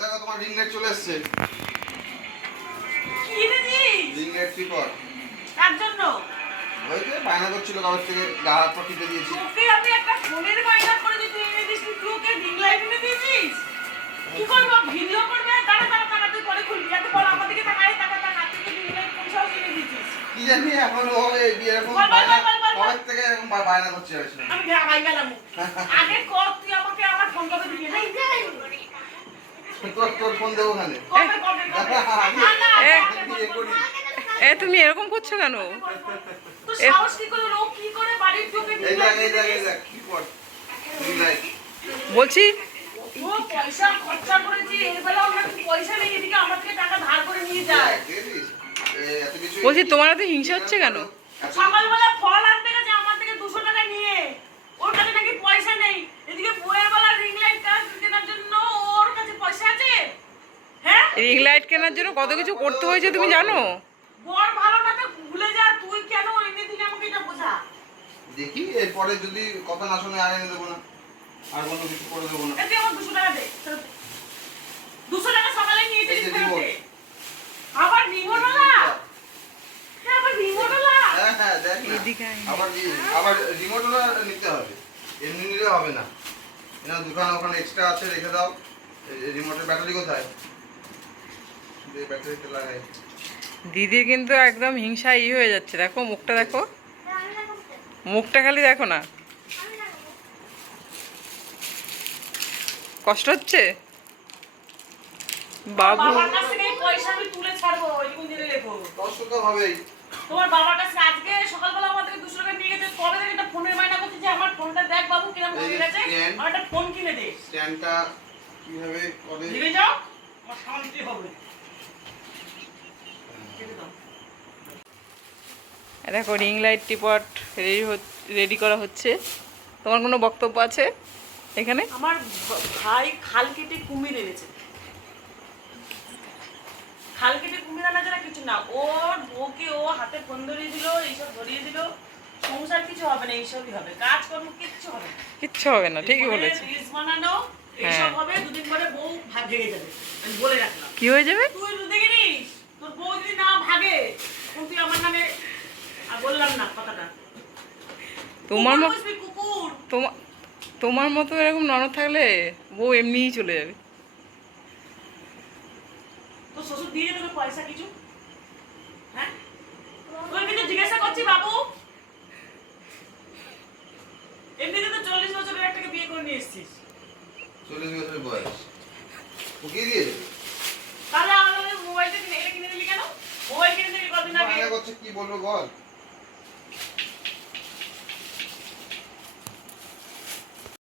দেখো তোমার ring light চলে এসেছে। কি এনেছিস? রিং লাইট ত্রিপল। কার জন্য? ওই যে বায়না করছিল কাগজ থেকে গা হাত পা টিপে দিয়েছি। তোকে আমি একটা ফোনের বায়না করে দিতে এনে দিয়েছি, তুই ওকে রিং লাইট এনে দিয়েছিস? কি করবো? ভিডিও করবে? দাঁড়া দাঁড়া দাঁড়া, তুই পরে খুলবি। এত বড় আমাদেরকে তাকায় টাকা টাকা তুই রিং লাইট কোন সাহস এনে দিয়েছিস? কি জানি এখন ও এরকম বল, বল, বায়না বল, বল, বল। কবে থেকে এরকম বায়না করছে হয়েছে। আমি ভাই গেলাম। আগে কর, তুই আমাকে আমার ফোন কবে দিবি? তোর ফোন দেবো ওখানে। কবে কবে কবে? না না, বিয়ে করি। তুমি এরকম করছো কেন? তুই সাহস কি করে, ও কি করে বাড়ির তোকে এই রিং দেখ লাইট এই দেখ কি কর রিং লাইট। বলছি ও পয়সা খরচা করেছি, এরবেলা ওর নাকি পয়সা নেই, এদিকে আমার থেকে টাকা ধার করে নিয়ে যায়। দেখেছিস? এত কিছু বলছি তোমার এত হিংসা হচ্ছে কেন? সকালবেলা ফল আনতে গেছে আমার থেকে 200 টাকা নিয়ে, ওর কাছে নাকি পয়সা নেই, এদিকে বইয়ের বেলা রিং লাইট কেনার জন্য ওর কাছে পয়সা আছে? হ্যাঁ, রিং লাইট কেনার জন্য কত কিছু করতে হয়েছে তুমি জানো? বড় ভালো না তো ভুলে যা, তুই কেন এনে দিলি আমাকে এটা বোঝা। দেখি এরপরে যদি কথা না শুনে আর এনে দেবো না, আর কোনো কিছু করে দেবো না। এতে আমার 200 টাকা দে, 200 টাকা সকালে নিয়ে এই যে দিলি রিমোট। আবার রিমোটওয়ালা, আবার রিমোটওয়ালা। হ্যাঁ দেখ না। এদিকে আয়। আবার রিমোট নিতে হবে, এমনি নিলে হবে না। না দোকানে ওখানে এক্সট্রা আছে, রেখে দাও। রিমোটের ব্যাটারি কোথায়? ব্যাটারিতে লাগাই। দিদির কিন্তু একদম হিংসা হয়ে যাচ্ছে, দেখো মুখটা দেখো, মুখটা খালি দেখো না, কষ্ট হচ্ছে বাবু। বাবার কাছ থেকে এই পয়সা আমি তুলে ছাড়বো, এরকম দিলে লেখো। কষ্ট তো হবেই। তোমার বাবার কাছে আজকে সকালবেলা আমার থেকে 200 টাকা নিয়ে গেছে, কবে থেকে একটা ফোনের বায়না করছে যে আমার ফোনটা দেখ বাবু কিরকম হয়ে গেছে, আমার একটা ফোন কিনে দে। স্ট্যান্ডটা কিভাবে করে দিবে যাও, আমার শান্তি হবে। কেটে দাও। দেখো রিং লাইট টিপট রেডি করা হচ্ছে। তোমার কোনো বক্তব্য আছে এখানে? আমার ভাই খাল কেটে কুমির এনেছে, খাল কেটে কুমির আনা যারা কিছু না, ওর বউকে ও হাতে ফোন ধরিয়ে দিল, এইসব ধরিয়ে দিল, সংসার কিছু হবে না, এইসবই হবে, কাজকর্ম কিচ্ছু হবে না, কিচ্ছু হবে না, ঠিকই বলেছে। রিলস বানানো এইসব হবে, দুদিন পরে বউ ভেঙে যাবে, আমি বলে রাখলাম। কি হয়ে যাবে? তুই দেখে নিস, তোর বউ যদি না ভাগে তখন তুই আমার নামে, আর বললাম না কথাটা, তোমার কুকুর মতো পুষবি, কুকুর। তোমার মতো এরকম ননদ থাকলে বউ এমনিই চলে যাবে। তোর শ্বশুর দিয়ে তোকে পয়সা কিছু? হ্যাঁ, তুই কিছু জিজ্ঞাসা করছি বাবু? এমনিতে তো 40 বছরের একটাকে বিয়ে করে নিয়ে এসেছিস, 40 বছর বয়স ওকে দিয়ে দেবে। তাহলে আমাদের মোবাইলটা কিনে দিলি কেন? মোবাইল কিনে দিলি কদিন আগে। করছে কি বলবো বল।